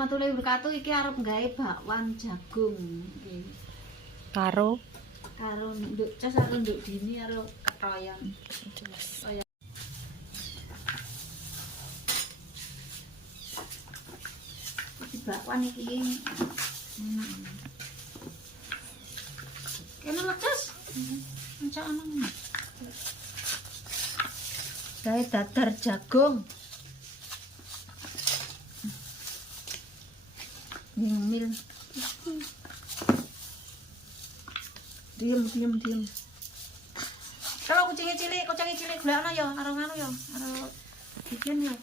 warahmatullahi wabarakatuh. Iki arep gawe bakwan jagung iki. Karo Nduk cas karo nduk dini karo ketoyon. Iki bakwan iki. Kene lecas. Encak ana. Gawe dadar jagung. Nyemil. Diam. Kalau kucingnya cilik gulana ya, karo ngono ya, karo bikin ya.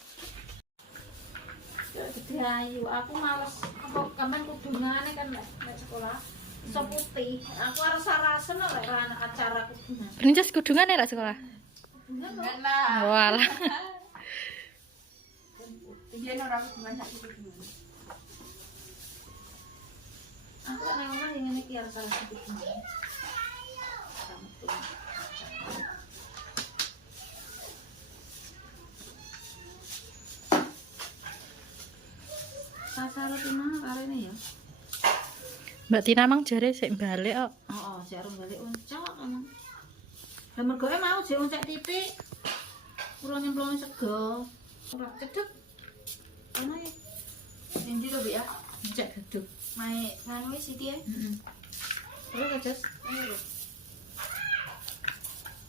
Ya gede ayu, aku males apa kapan kudungane kan nek sekolah. Iso putih. Aku harus sarasen lek ana acara kudungan. Princess kudungane ra sekolah. Kudungan lah. Walah. Biyen ora kudungan sak kudungan. Aku nang omah ngene iki harus sarasen kudungan. Sasar Tina karene ya. Mbak Tina mang jare sik balik kok. Heeh, sik arep balik oncok emang. Lah mergoe mau sik oncek titik. Kurang nyemplung sego. Ora cedek. Ana ya. Endi to, Bi ya? Oncek gedug. Mae nganu wis iki ya. Heeh. Terus aja. Ayo.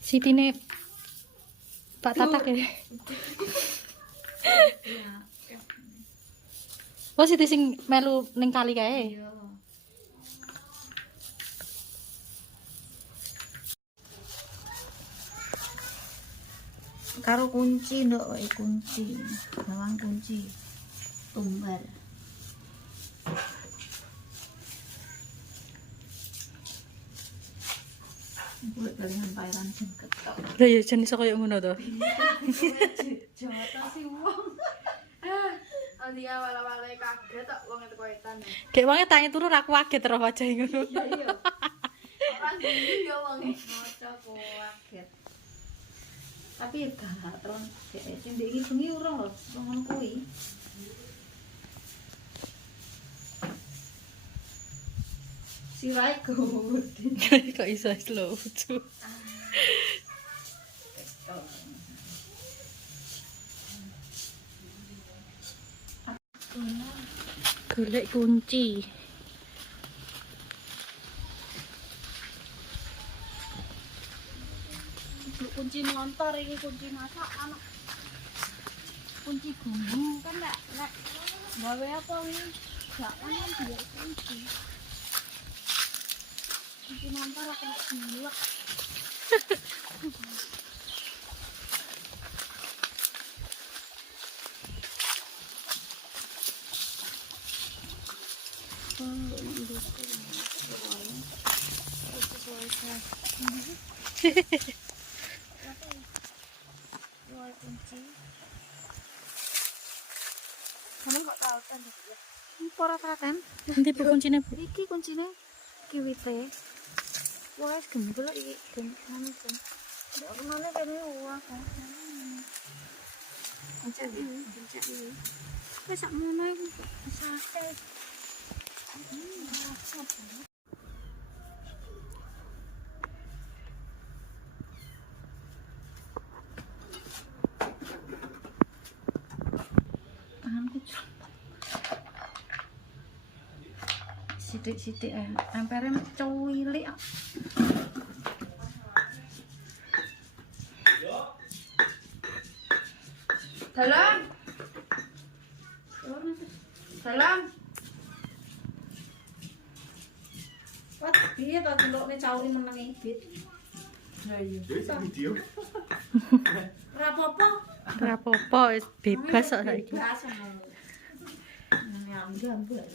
Sitine Pak Tatak ya. Iya. Oh Siti sing melu ning kali kae. Iya. Karo kunci nduk, kunci. Bawang kunci. Tumbar. Buat kalian pairan sing ketok. Lah ya jan iso koyo ngono to. Jawata si wong. Andi awal-awale kaget tok wong itu koetan. Kayak wonge tangi turu aku kaget ro wajahe ngono. Iya iya. Ora dindi ya wong maca kaget. Tapi gak terus sing iki bengi urung lho, ngono kuwi. Sirai gudin. Kok iso slow lucu. Golek kunci. Kunci motor iki kunci masakan. Kunci bumbu kan nek gawe apa ini? Gak kan dia kunci. Kunci motor aku nek dilek. Kamu kok tahu kan? Ora kan? Nanti bu kuncine bu. Iki kuncine kiwite. Wes gendel iki gendel kan. Ndak kemana kene uang kan. Kuncen iki. Wes sak mono iki sate. Sitik-sitik empere cuwilik. Dalam. Dalam. Wat piye to celukne cauri meneng ibit. Lah iya. Wis video. Ora apa-apa. Ora apa-apa wis bebas kok saiki. Bebas ngono. Nyambung.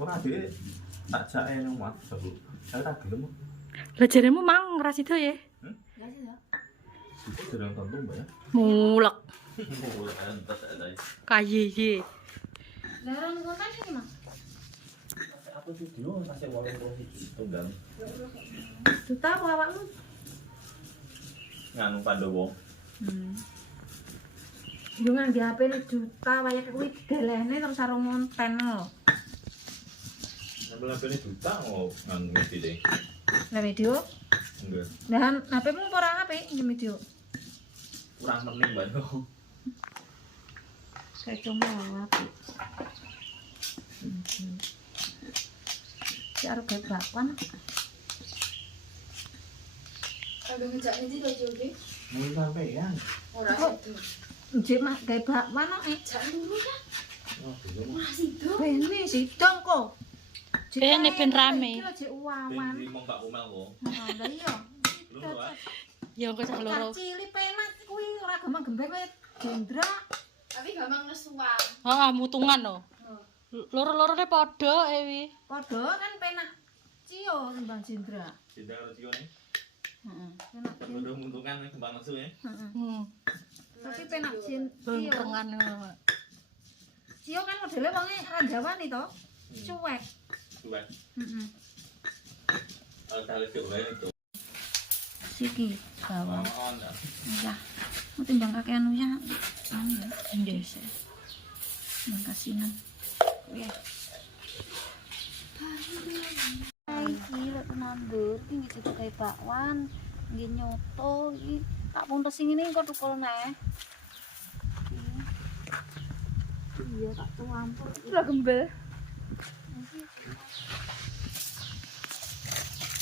Wah, dia tak jae nang WhatsApp. Saya tak gelem. Lah jaremu mang ora sida ya. Ya sih ya. Itu sedang tentu, Mbak ya. Mulek Mulai entas ada. kaye. Lah ora ngono kan iki, Mas. Aku video kasih walong itu dan Duta apa awakmu? nganu Pandowo. Yo ngangge HP-ne juta wae kuwi delehne terus karo ngonten lho. Ngambil HP-nya juta mau ngerti deh. Lah video. Enggak. Nah, HP-mu ora HP nge video. Kurang mending banget. Kayak cuma HP. Ya arep gawe bakwan. Agak ngejak ini loh Jody. Mau sampean. Orang Kok? itu. Njek mak gawe bakwan kok. Jangan dulu kan. Oh, belum. Masih dong. Bene sidang kok. Bene ben rame. Iki lho jek uwaman. Ini mau Mbak Umel kok. Nah, lah iya. Belum lho, ah. Ya kok sak loro. Cilik penak kuwi ora gampang gembek kowe gendra. Tapi gampang nesuang. Heeh, mutungan lho. Loro-lorone padha ewi. Padha kan penak cio timbang jendra. Cinta karo Cio nih. Heeh. Penak Udah menguntungkan nih kembang nesu ya. heeh. Tapi Nah, penak Cio. cio. Buntungan. Cio kan modele wonge ranjawani to. Cuek. Cuek. Heeh. Kalau kali Cio itu. Siki bawang. Oh, enggak. Ya. Mau timbang kakean ya. Anu ya. Nggih. Makasinan. Ya. Iki lek nandur iki nggih ditu kae bakwan, nggih nyoto iki. Tak puntes sing ngene kok tukul neh. Iya tak campur. Lah gembel.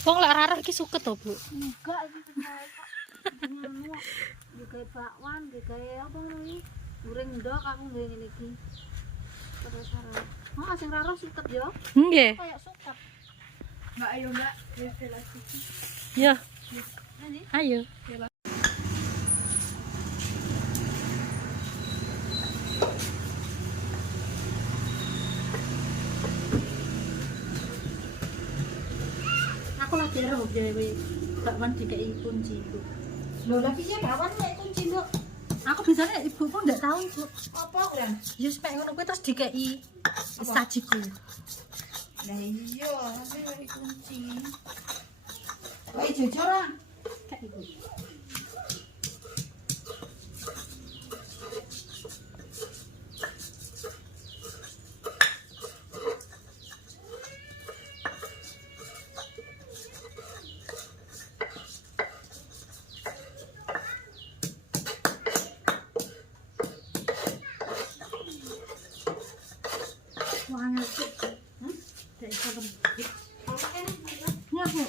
Wong lek rarah iki suket to, Bu? Enggak iki kae kok. Nganu. Nggih kae bakwan, nggih kae apa ngono iki. Goreng ndok aku nggih ngene iki. Terus karo. Oh, sing raro suket yo. Nggih. Kayak suket. Mbak ayo Mbak. Destilasi. Ya, Ini ayo. aku lagi roh dhewe. Bakwan dikei kunci, Bu. Lho, lah piye bakwan nek kunci, Nduk? Aku biasanya ibuku ndak tahu, Bu. Apa kan? Ya sampe ngono kuwi terus dikei sajiku. Lah iya, nek kunci. Kok jujur ah. Kak Ibu. Wangan sih. Dari salam. Nyapa?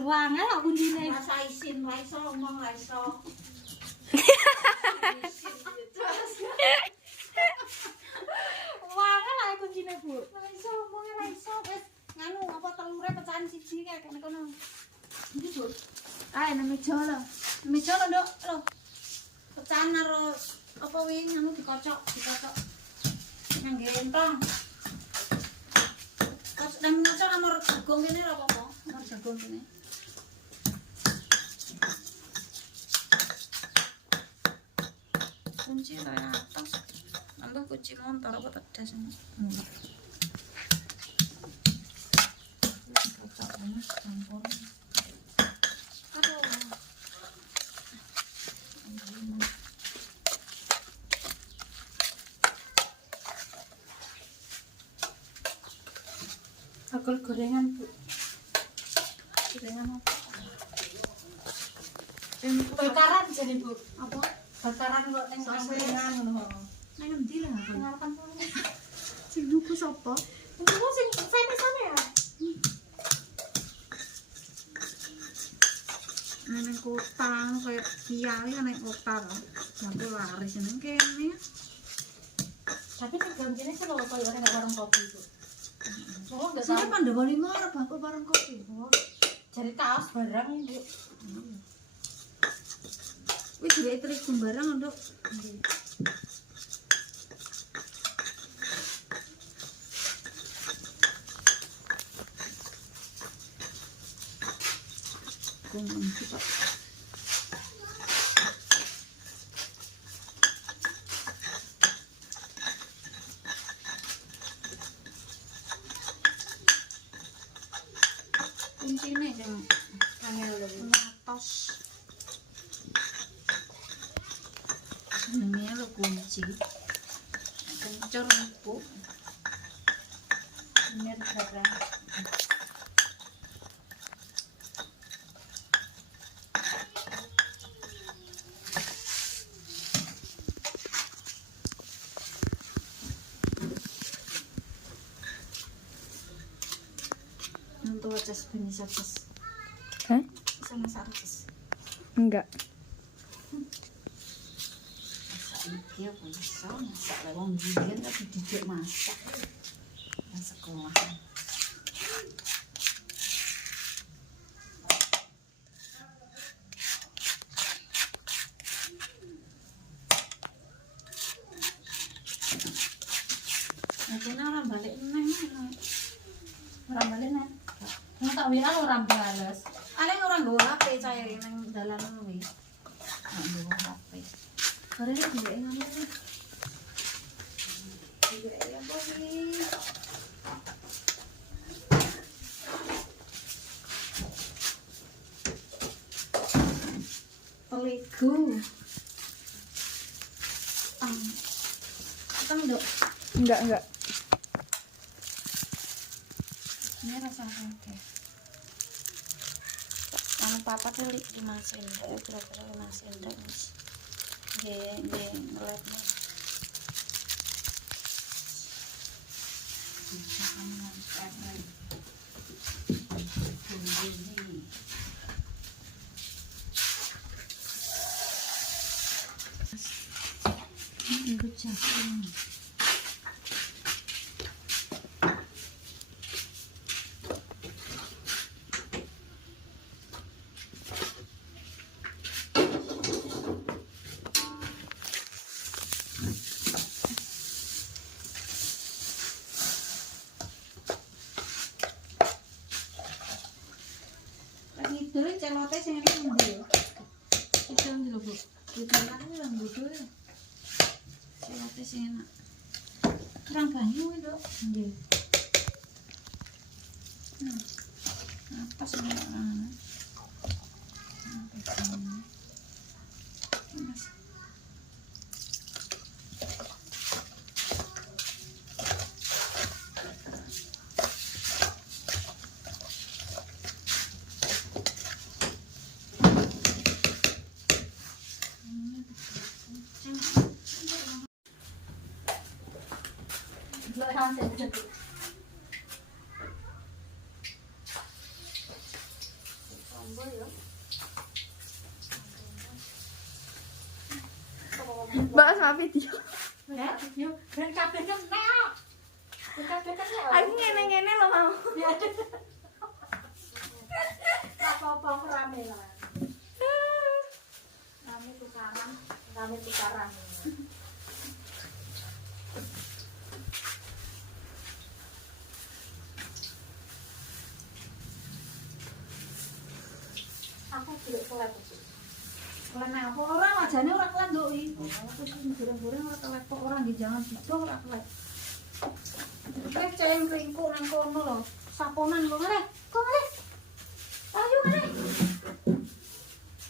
Wangan lah kuncine. Masa isin ra iso ngomong ra iso. Wangan lah kuncine, Bu. Ra iso ngomong ra iso. Wis nganu apa telure pecahan siji kayak kene kono. Iki, Bu. Ae nang meja lho. Meja lho, Nduk. Lho. Pecahan karo apa wingi anu dikocok ngangge entong. Terus nang ngocok nomor jagung kene ora apa-apa, nomor jagung kene. Kunci ta ya atas. Nambah kunci motor apa tedas ini. Kocok ini campur. Aduh. Bakul gorengan, Bu. Gorengan apa? Bakaran jadi, Bu. Apa? Bakaran kok ning gorengan ngono. Nang endi lah, Bu? Ngarepan po. Sing duku sapa? Duku sing sampe-sampe ya. Nang kota kayak kiai nang kota to. Sampai laris nang kene. Tapi nek gambine sih lho koyo ora warung kopi, Bu. Oh, enggak Saya tahu. pandewani marah bakul bareng kopi. Cari kaos barang, Bu. Wis duwe terigu barang, Nduk. Kumpul Pak. Kuncine yang Angel lho. ngatos. Ini lo kunci. Kencur empuk. Ini berapa? Untuk ajas benih ajas. Hah? Bisa masak ajas. Enggak. Masak iki apa bisa masak lewang biyen tapi didik masak. Yang sekolah. Mungkin orang balik neng. Orang balik nih. Nggak tak WA orang balas. Ale orang nggawa HP cair nang dalan kuwi. Nang nggawa HP. Kare iki dhek ngono iki. Dhek ya boni. Pelegu. Dok. Enggak. Ini rasa oke. Anu papa tuh 5 sendok, kira-kira 5 sendok mas. Nggih, ngelet mas. Bisa kamu masak lagi. Ini jagung. Itu celote sing iki ndi yo? Itu ndi lho, Bu. Ditanane lan bodo ya. Celote sing enak. Kurang banyu itu. Nggih. Apa sih Mbak sama video. Ya, yuk. Dan kabeh kan neok. Kabeh kan neok. Aku ngene-ngene lo mau. Apa-apa rame lah. Rame tukaran. Aku tidak kelet. Kelet apa ora wajane ora kelet nduk iki. Aku sing goreng-goreng ora kelet kok ora nggih jangan dido ora kelet. Kayak ceng ringkuk nang kono lho. Saponan kok ngene. Kok ngene? Ayo ngene.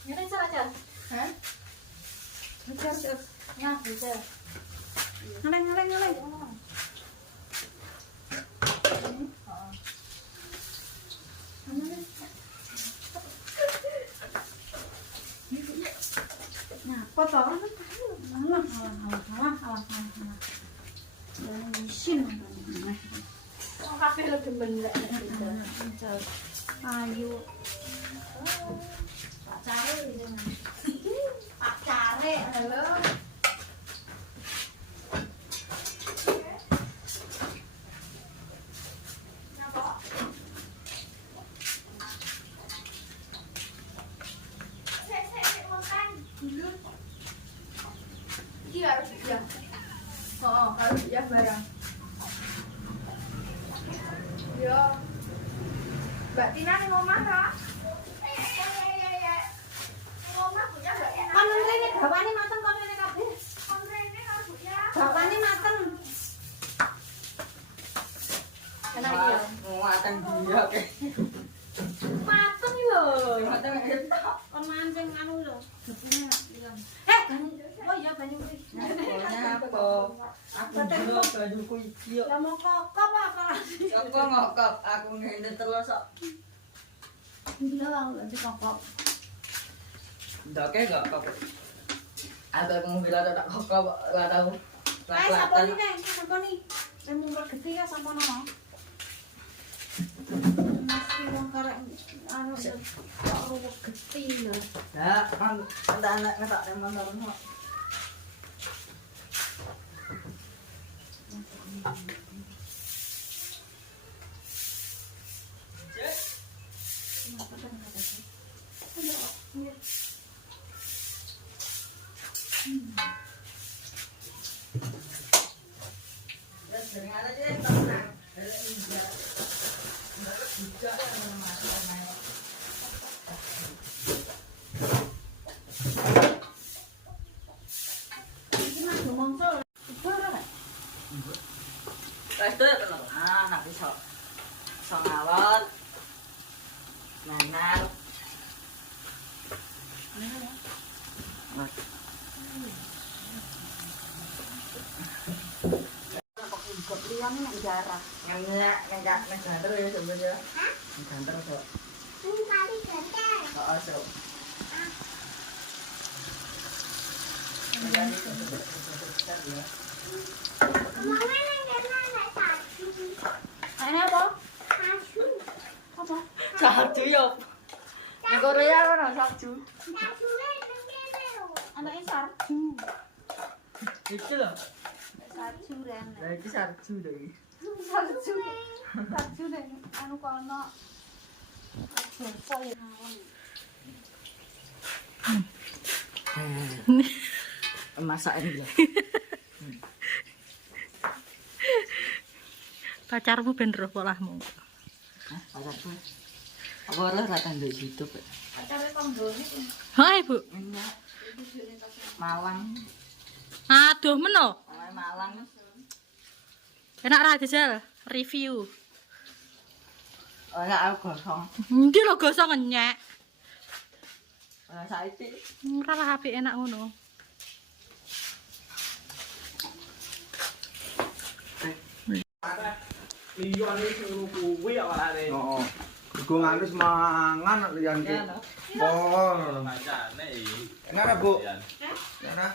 Ngene saja. Hah? Hajar. Ya, bisa. Ngeleng. Nah, kotoran alah. Jangan isin. Wong kabeh lo demen lek. Ayo. Pak Care iki. Pak Care, halo. Iki harus ya. Oh, harus ya barang. Yo. Mbak Tina ning omah ta? Iya. Ning omah punya Mbak Tina. Kon rene gawane mateng kon rene kabeh. Kon rene karo Bu ya. Gawane mateng. Enak iki ya. Muatan dia ke. Mateng lho. Muatan itu. Kon mancing anu lho. Gebune liam. Oh iya banyu kuwi. Apa? Aku dulu bajuku iki yo. Lah mau kokop apa lagi? Kok ngokop aku ngene terus kok. Iya, nanti kokop. Ndoke enggak kok. Ada aku bilang tak kok ora tahu. Ayo samponi nih, samponi. Emang regeti ya sampono mau. Mesti wong karek anu kok ruwet geti lho. Lah, kan anak ngetak emang ngono. Iki mah mongso. Ora. Wes tuh tenan. Nak iso. Iso ngawon. Nanar. Kepriyan nek jarah. Enggak ganter ya sebenarnya. Ganter kok. Ini kali gantar. Heeh, so. Mama nang kena nek saju. Ini apa? Saju. Apa? Salju yo. Ning Korea ono salju. Saju nang kene lho. Anake sarju. Itu loh. Sarju ren. Lah iki salju lho iki. Sarju. Sarju ren anu kono. Biasa ya. Masakan iki. Pacarmu ben roh polahmu. Hah, pacarku. Apa ora rata ndek hidup. Pacare konggone kuwi. Hai, Bu. Enggak. Malang. Aduh meno. Malang. Enak ra jajal review. Ora aku gosong. Endi lo gosong nyek. Ora saiki. Ora lah apik enak ngono. Liyon iki kuwi awake. Heeh. Iku nganu semangan liyan ki. Oh, Macane iki. ngene Bu. Ngene.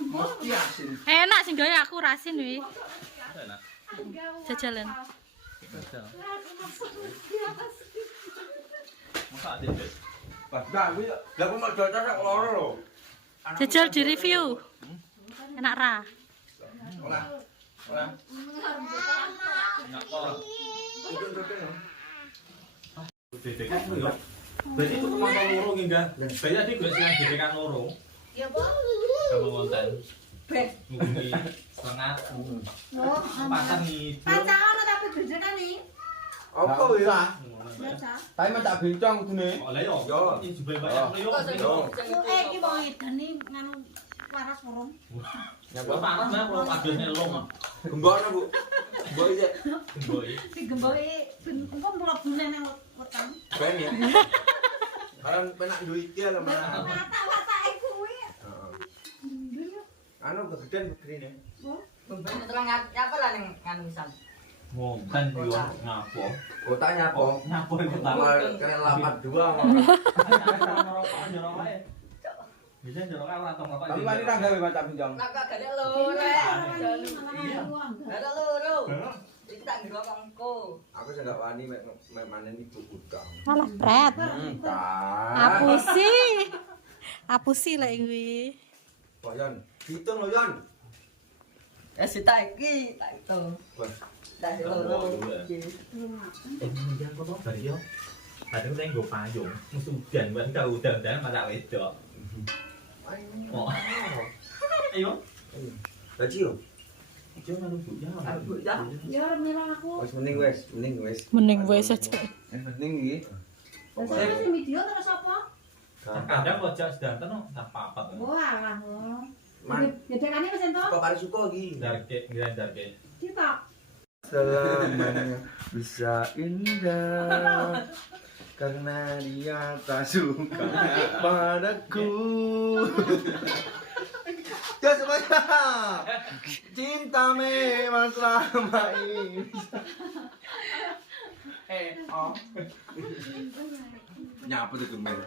Mesti asin. Enak sing gawe aku rasin wi. Enak. Jajalan. Betul. Masa ada deh. Bah, kuwi lha kok mau docor sak loro lho. Jajal di review. Enak ra. Olah. Olah. Enak kok. Itu ya. Bebekan lho. Berarti itu kemana loro nggih, Mbak? Banyak sih gue senang bebekan loro. Ya, Bu. Kamu konten. Beh. Ngubungi setengah. Oh, Pasang nih. pacaran tapi gede kan nih. Apa ya? Biasa. Tapi mah tak bincang kudune. Oleh yo. Yo. Ini juga banyak yo. Yo. Iki wong edan nih nganu waras burung. Ya, Gue parah mah kalau padone long. Gembokno, Bu. Gembok iki. Boy. Digembok engko mlebune nang weteng. Ben ya. Kan penak duit iki lho, Mas. Watak-watake kuwi. Heeh. Anu kegedean begini. Bumben terang apa lah ning nganu pisan. Ngomben yo ngapo. Kotanya apa? Ngapo iku tak. Kayak lapat dua. Ngerokok jorok wae. Bisa jorok ae ora tau ngerokok. Tapi mari ra gawe macam bincang. Nak gak ada loro. Ada loro. Iki tak ngira kok engko. Aku sing gak wani mek manen ibu udang. Alah, Pret. Tak. Apusi. Apusi lek kuwi. Kok Yon, hitung lho Yon. Ya sita iki tak itu. Wah, Tak loro. Yang kok bari yo. Kadang saya nggo payung, musuh udan, bukan kau udan masak wedok. Oh. Ayo. Gaji yo. Jangan lupa ya. Aku ya. Ya mila aku. Wis mending wis. Mending wis aja. Mending iki. Saya sing video terus apa? Kadang kocok sedanten no tanpa apa. Wah, lah. Man, Gedekane wis ento? kok kali suka iki. Darke, ngiran darke. Kita. Selamanya bisa indah karena dia tak suka padaku. Jos, Cinta memang selama ini. Oh. Nyapa tuh Gemil?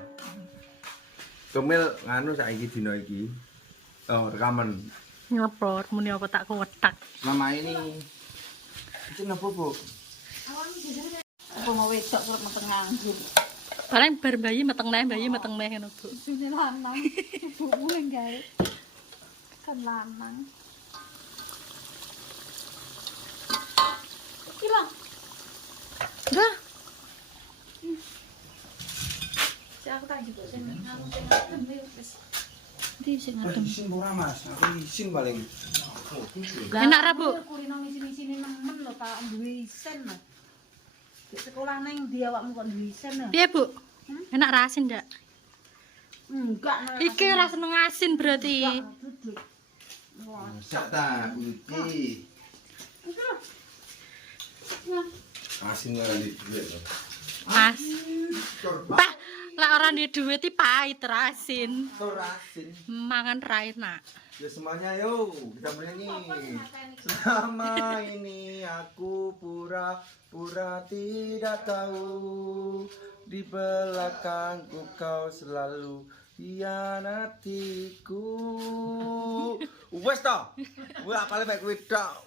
Gemil nganu saiki dina iki. Oh, rekaman. Ngupload muni apa tak kuwetak. Selama ini itu napa, Bu? Apa mau wedok kok meteng nganggur. Barang bar bayi meteng neh ngono, Bu. Sini lanang. Ibumu yang gawe. Kan lanang. Hilang. Dah. Si aku tak juga sing nganu sing ngadem wis. Ndi sing ngadem. Isin ora, Mas. Aku isin paling. Enak ra, Bu? Kulino ngisini-sini nemen lho Pak duwe isen lho. Di sekolah nang ndi awakmu kok duwe isen lho. Piye, Bu? Enak ra asin ndak? Enggak nah. Iki ra seneng asin berarti. Duduk. Wah, Masak ta iki. Asin ora di duit. Mas. Pak, lek ora ndek dhuwit iki pahit ra asin. Asin. Mangan ra enak. Ya semuanya yuk, kita bernyanyi. Selama ini aku pura-pura tidak tahu. Di belakangku kau selalu hianatiku. Wes toh, gue apalnya baik kuwi tok.